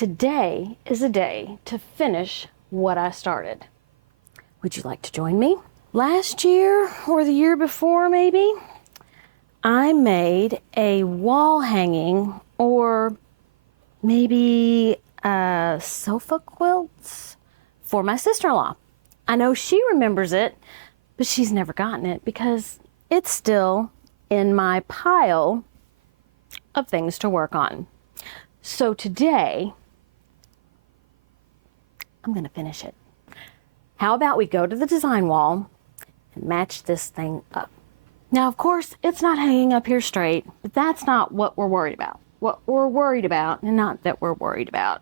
Today is a day to finish what I started. Would you like to join me? Last year or the year before maybe, I made a wall hanging or maybe a sofa quilt for my sister-in-law. I know she remembers it, but she's never gotten it because it's still in my pile of things to work on. So today, I'm going to finish it. How about we go to the design wall and match this thing up? Now, of course, it's not hanging up here straight, but that's not what we're worried about. What we're worried about, and not that we're worried about,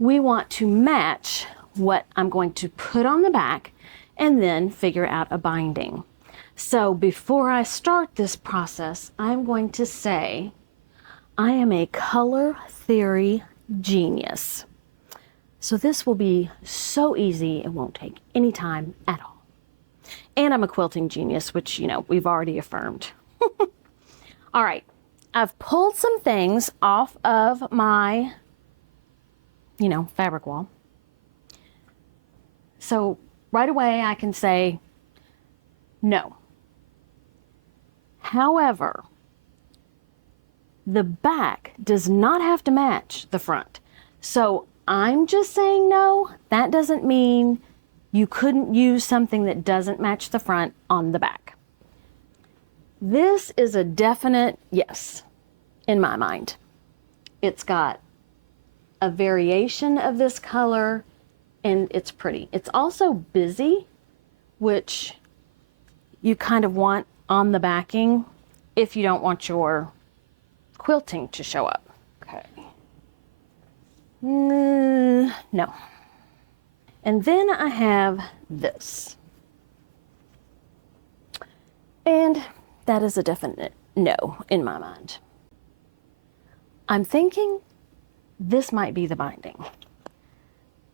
we want to match what I'm going to put on the back and then figure out a binding. So before I start this process, I'm going to say I am a color theory genius. So this will be so easy, it won't take any time at all. And I'm a quilting genius, which, you know, we've already affirmed. All right, I've pulled some things off of my, fabric wall. So right away I can say no. However, the back does not have to match the front. So I'm just saying no. That doesn't mean you couldn't use something that doesn't match the front on the back. This is a definite yes in my mind. It's got a variation of this color and it's pretty. It's also busy, which you kind of want on the backing if you don't want your quilting to show up. Okay. No. And then I have this. And that is a definite no in my mind. I'm thinking this might be the binding.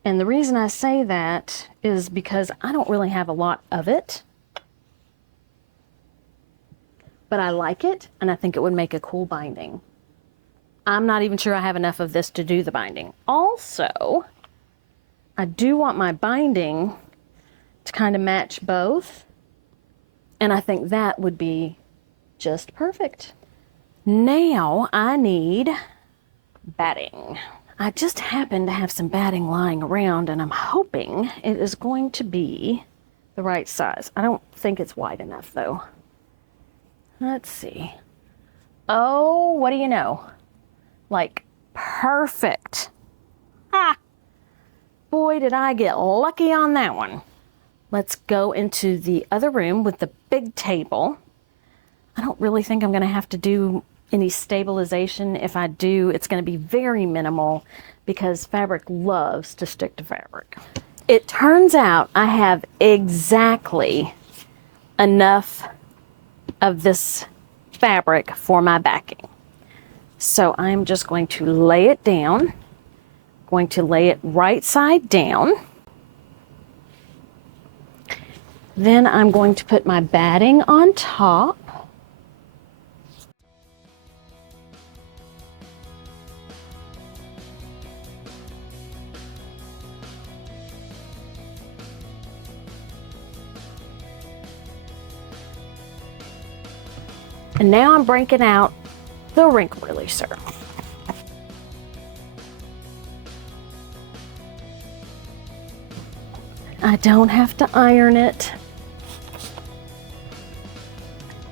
And the reason I say that is because I don't really have a lot of it. But I like it, and I think it would make a cool binding. I'm not even sure I have enough of this to do the binding. Also, I do want my binding to kind of match both, and I think that would be just perfect. Now I need batting. I just happen to have some batting lying around, and I'm hoping it is going to be the right size. I don't think it's wide enough, though. Let's see. Oh, what do you know? Like, perfect. Ah! Boy, did I get lucky on that one. Let's go into the other room with the big table. I don't really think I'm going to have to do any stabilization. If I do, it's going to be very minimal because fabric loves to stick to fabric. It turns out I have exactly enough of this fabric for my backing. So I'm just going to lay it down. Going to lay it right side down. Then I'm going to put my batting on top. And now I'm breaking out the wrinkle releaser. I don't have to iron it.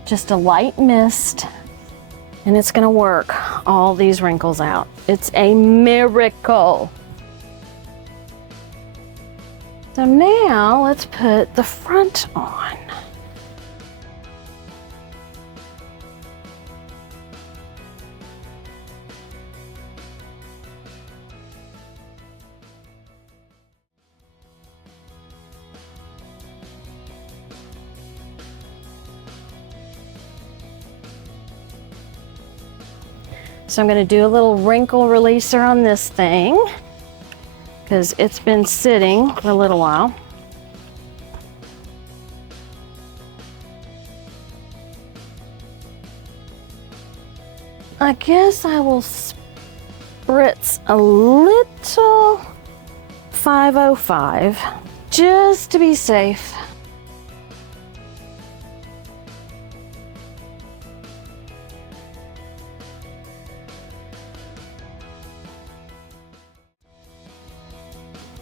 Just a light mist, and it's gonna work all these wrinkles out. It's a miracle. So now let's put the front on. So I'm going to do a little wrinkle releaser on this thing because it's been sitting for a little while. I guess I will spritz a little 505 just to be safe.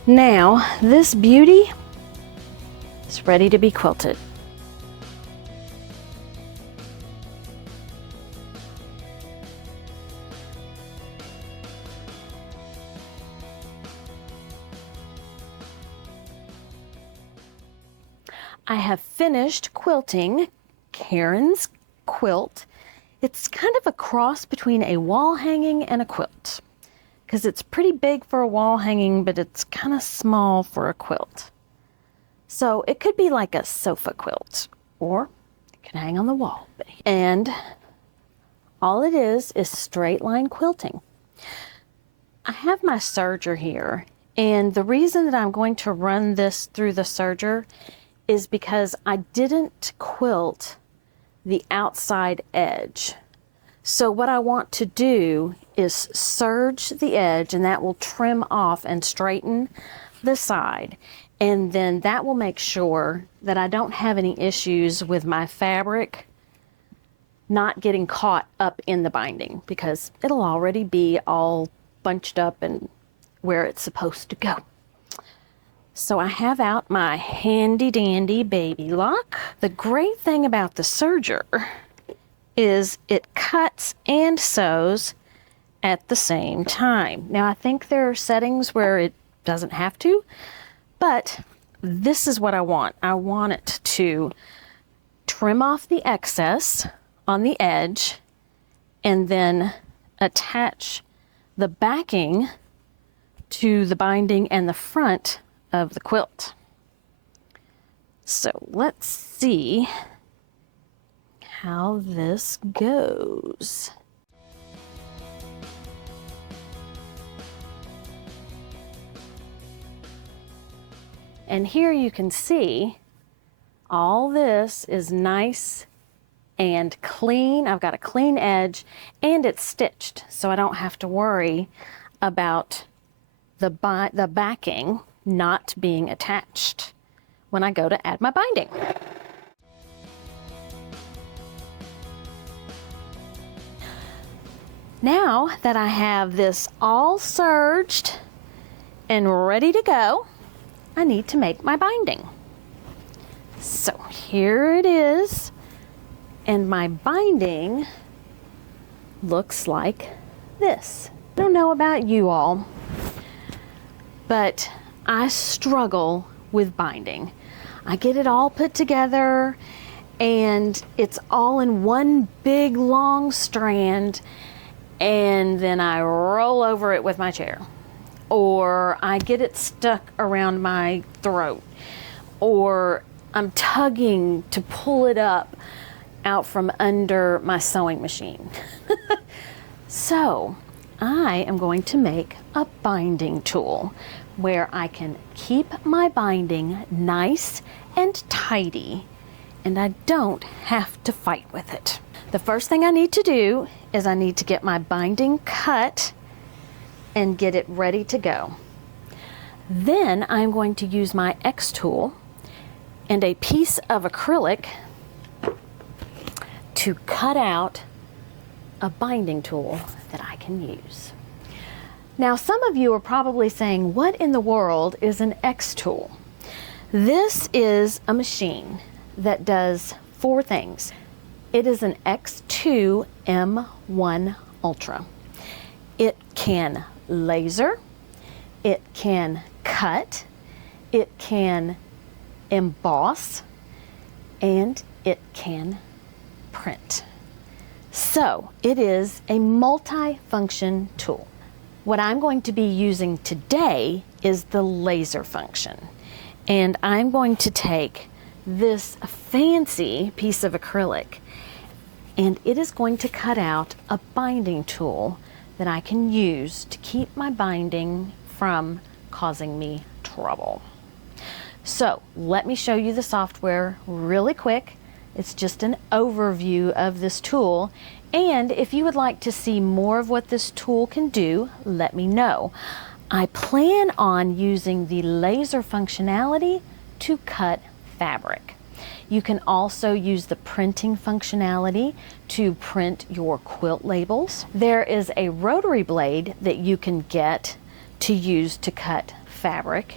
Now, this beauty is ready to be quilted. I have finished quilting Karen's quilt. It's kind of a cross between a wall hanging and a quilt, because it's pretty big for a wall hanging, but it's kind of small for a quilt. So it could be like a sofa quilt, or it can hang on the wall. And all it is straight line quilting. I have my serger here, and the reason that I'm going to run this through the serger is because I didn't quilt the outside edge. So what I want to do is serge the edge, and that will trim off and straighten the side. And then that will make sure that I don't have any issues with my fabric not getting caught up in the binding, because it'll already be all bunched up and where it's supposed to go. So I have out my handy dandy baby lock. The great thing about the serger is it cuts and sews at the same time. Now I think there are settings where it doesn't have to, but this is what I want. I want it to trim off the excess on the edge and then attach the backing to the binding and the front of the quilt. So let's see how this goes. And here you can see all this is nice and clean. I've got a clean edge and it's stitched, so I don't have to worry about the backing not being attached when I go to add my binding. Now that I have this all serged and ready to go, I need to make my binding. So here it is, and my binding looks like this. I don't know about you all, but I struggle with binding. I get it all put together and it's all in one big long strand, and then I roll over it with my chair, or I get it stuck around my throat, or I'm tugging to pull it up out from under my sewing machine. So I am going to make a binding tool where I can keep my binding nice and tidy, and I don't have to fight with it. The first thing I need to do is I need to get my binding cut and get it ready to go. Then I'm going to use my Xtool and a piece of acrylic to cut out a binding tool that I can use. Now, some of you are probably saying, what in the world is an Xtool? This is a machine that does 4 things. It is an Xtool M1 Ultra. It can laser, it can cut, it can emboss, and it can print. So it is a multi-function tool. What I'm going to be using today is the laser function. And I'm going to take this fancy piece of acrylic, and it is going to cut out a binding tool that I can use to keep my binding from causing me trouble. So let me show you the software really quick It's just an overview of this tool. And if you would like to see more of what this tool can do, let me know. I plan on using the laser functionality to cut fabric. You can also use the printing functionality to print your quilt labels. There is a rotary blade that you can get to use to cut fabric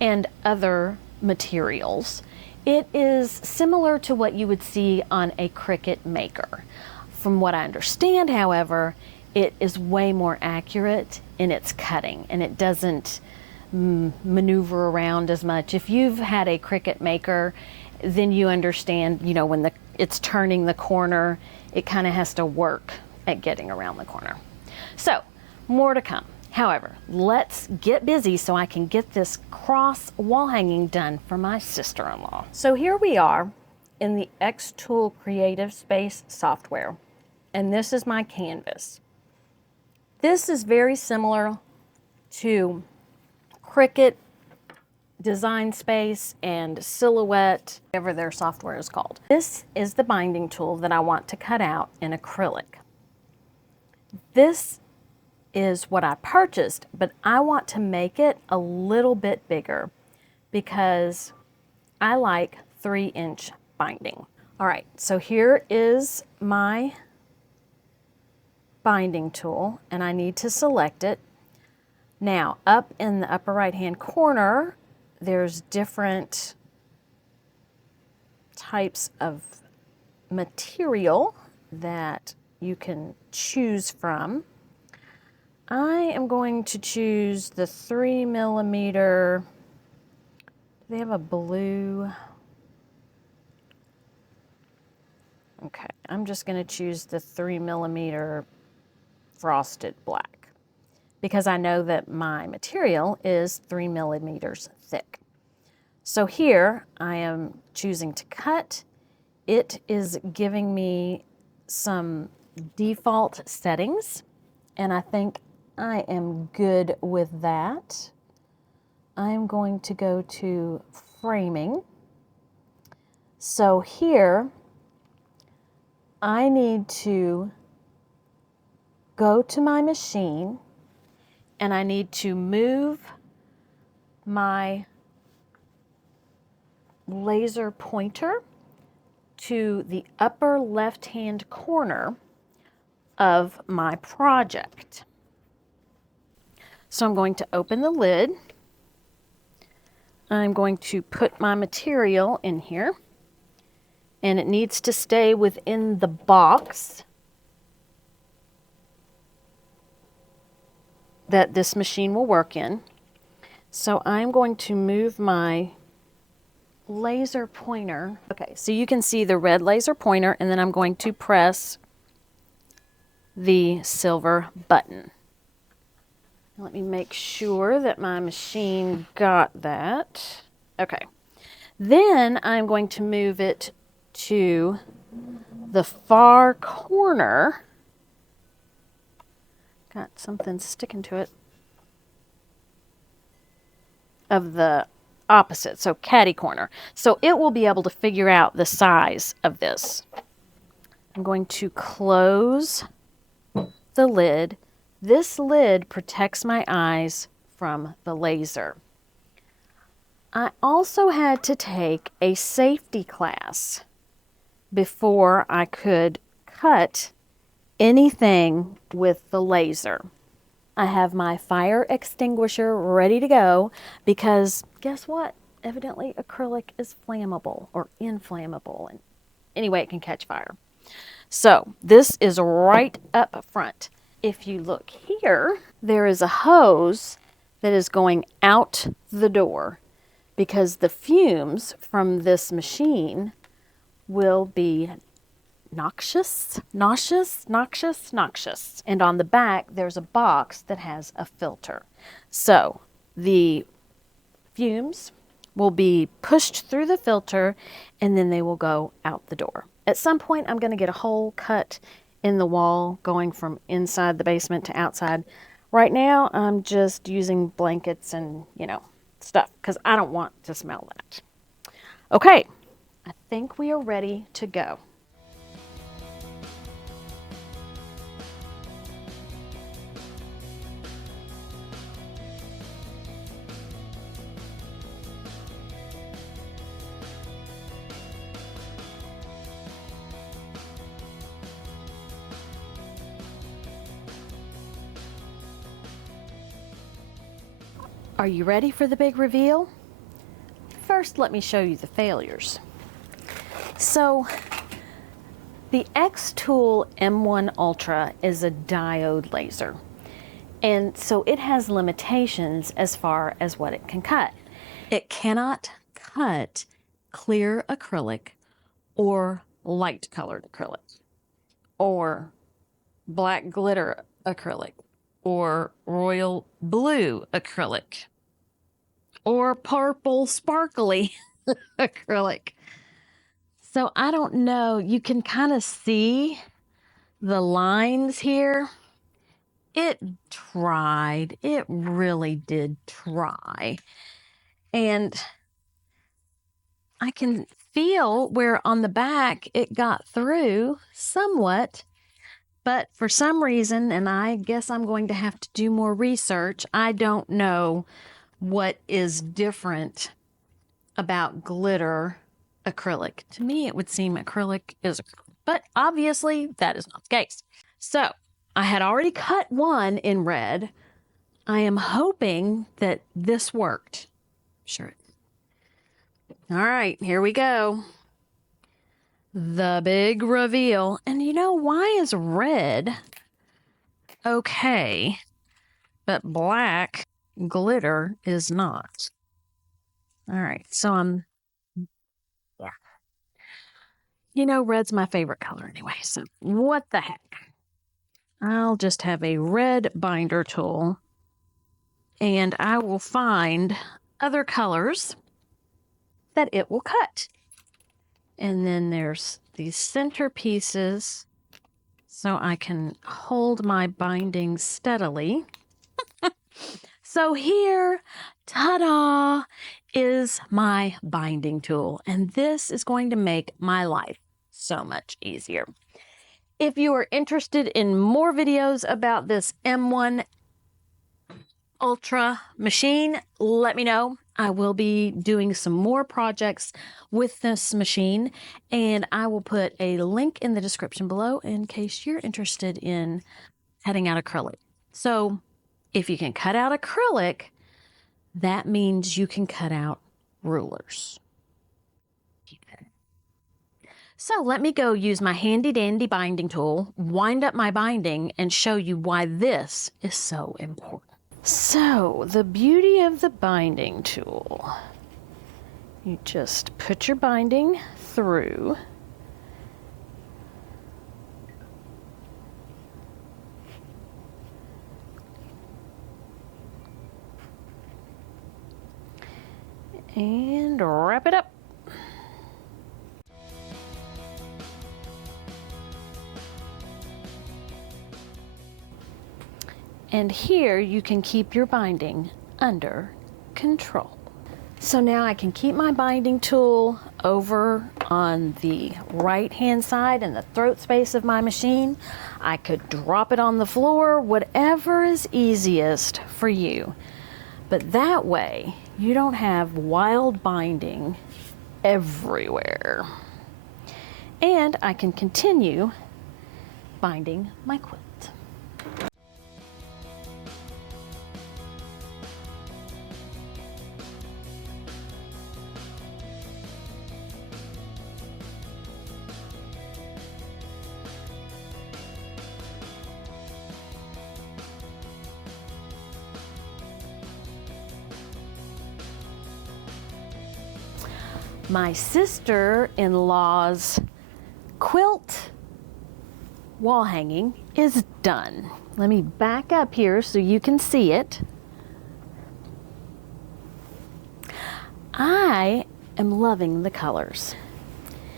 and other materials. It is similar to what you would see on a Cricut maker. From what I understand, however, it is way more accurate in its cutting, and it doesn't maneuver around as much. If you've had a Cricut maker, then you understand, you know, when it's turning the corner, it kind of has to work at getting around the corner. So, more to come. However, let's get busy so I can get this cross wall hanging done for my sister-in-law. So here we are in the Xtool Creative Space software, and this is my canvas. This is very similar to Cricut, Design Space, and Silhouette, whatever their software is called. This is the binding tool that I want to cut out in acrylic. This is what I purchased, but I want to make it a little bit bigger because I like 3-inch binding. All right, so here is my binding tool, and I need to select it. Now, up in the upper right-hand corner, there's different types of material that you can choose from. I am going to choose the 3mm. They have a blue. Okay, I'm just going to choose the 3mm frosted black because I know that my material is 3mm thick. So here I am choosing to cut. It is giving me some default settings, and I think I am good with that. I'm going to go to framing. So here, I need to go to my machine, and I need to move my laser pointer to the upper left-hand corner of my project. So I'm going to open the lid. I'm going to put my material in here, and it needs to stay within the box that this machine will work in. So I'm going to move my laser pointer. Okay, so you can see the red laser pointer, and then I'm going to press the silver button. Let me make sure that my machine got that. Okay. Then I'm going to move it to the far corner. Got something sticking to it. Of the opposite, so catty corner. So it will be able to figure out the size of this. I'm going to close the lid. This lid protects my eyes from the laser. I also had to take a safety class before I could cut anything with the laser. I have my fire extinguisher ready to go because guess what? Evidently acrylic is flammable or inflammable, and anyway, it can catch fire. So this is right up front. If you look here, there is a hose that is going out the door because the fumes from this machine will be noxious. And on the back, there's a box that has a filter. So the fumes will be pushed through the filter, and then they will go out the door. At some point, I'm going to get a hole cut in the wall going from inside the basement to outside. Right now, I'm just using blankets and, stuff because I don't want to smell that. Okay, I think we are ready to go. Are you ready for the big reveal? First, let me show you the failures. So, the Xtool M1 Ultra is a diode laser, and so it has limitations as far as what it can cut. It cannot cut clear acrylic or light colored acrylic or black glitter acrylic or royal blue acrylic or purple sparkly acrylic. So I don't know, you can kind of see the lines here. It tried, it really did try. And I can feel where on the back it got through somewhat, but for some reason, and I guess I'm going to have to do more research, I don't know what is different about glitter acrylic. To me, it would seem acrylic is acrylic, but obviously that is not the case. So I had already cut one in red. I am hoping that this worked. Sure. All right, here we go. The big reveal. And you know, why is red okay, but black glitter is not? All right, so yeah. You know, red's my favorite color anyway, so what the heck? I'll just have a red binder tool, and I will find other colors that it will cut. And then there's these center pieces so I can hold my binding steadily. So here, ta-da, is my binding tool. And this is going to make my life so much easier. If you are interested in more videos about this M1 Ultra machine, let me know. I will be doing some more projects with this machine, and I will put a link in the description below in case you're interested in cutting out acrylic. So if you can cut out acrylic, that means you can cut out rulers. So let me go use my handy dandy binding tool, wind up my binding, and show you why this is so important. So the beauty of the binding tool, you just put your binding through. And wrap it up. And here you can keep your binding under control. So now I can keep my binding tool over on the right hand side in the throat space of my machine. I could drop it on the floor, whatever is easiest for you. But that way you don't have wild binding everywhere. And I can continue binding my quilt. My sister-in-law's quilt wall hanging is done. Let me back up here so you can see it. I am loving the colors.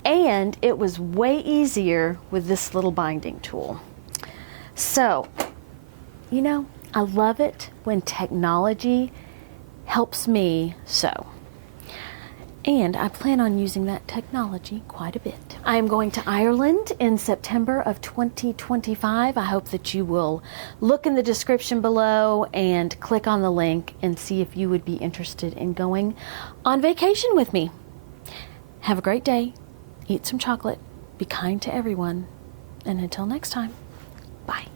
And it was way easier with this little binding tool. So, you know, I love it when technology helps me sew. And I plan on using that technology quite a bit. I am going to Ireland in September of 2025. I hope that you will look in the description below and click on the link and see if you would be interested in going on vacation with me. Have a great day. Eat some chocolate. Be kind to everyone. And until next time, bye.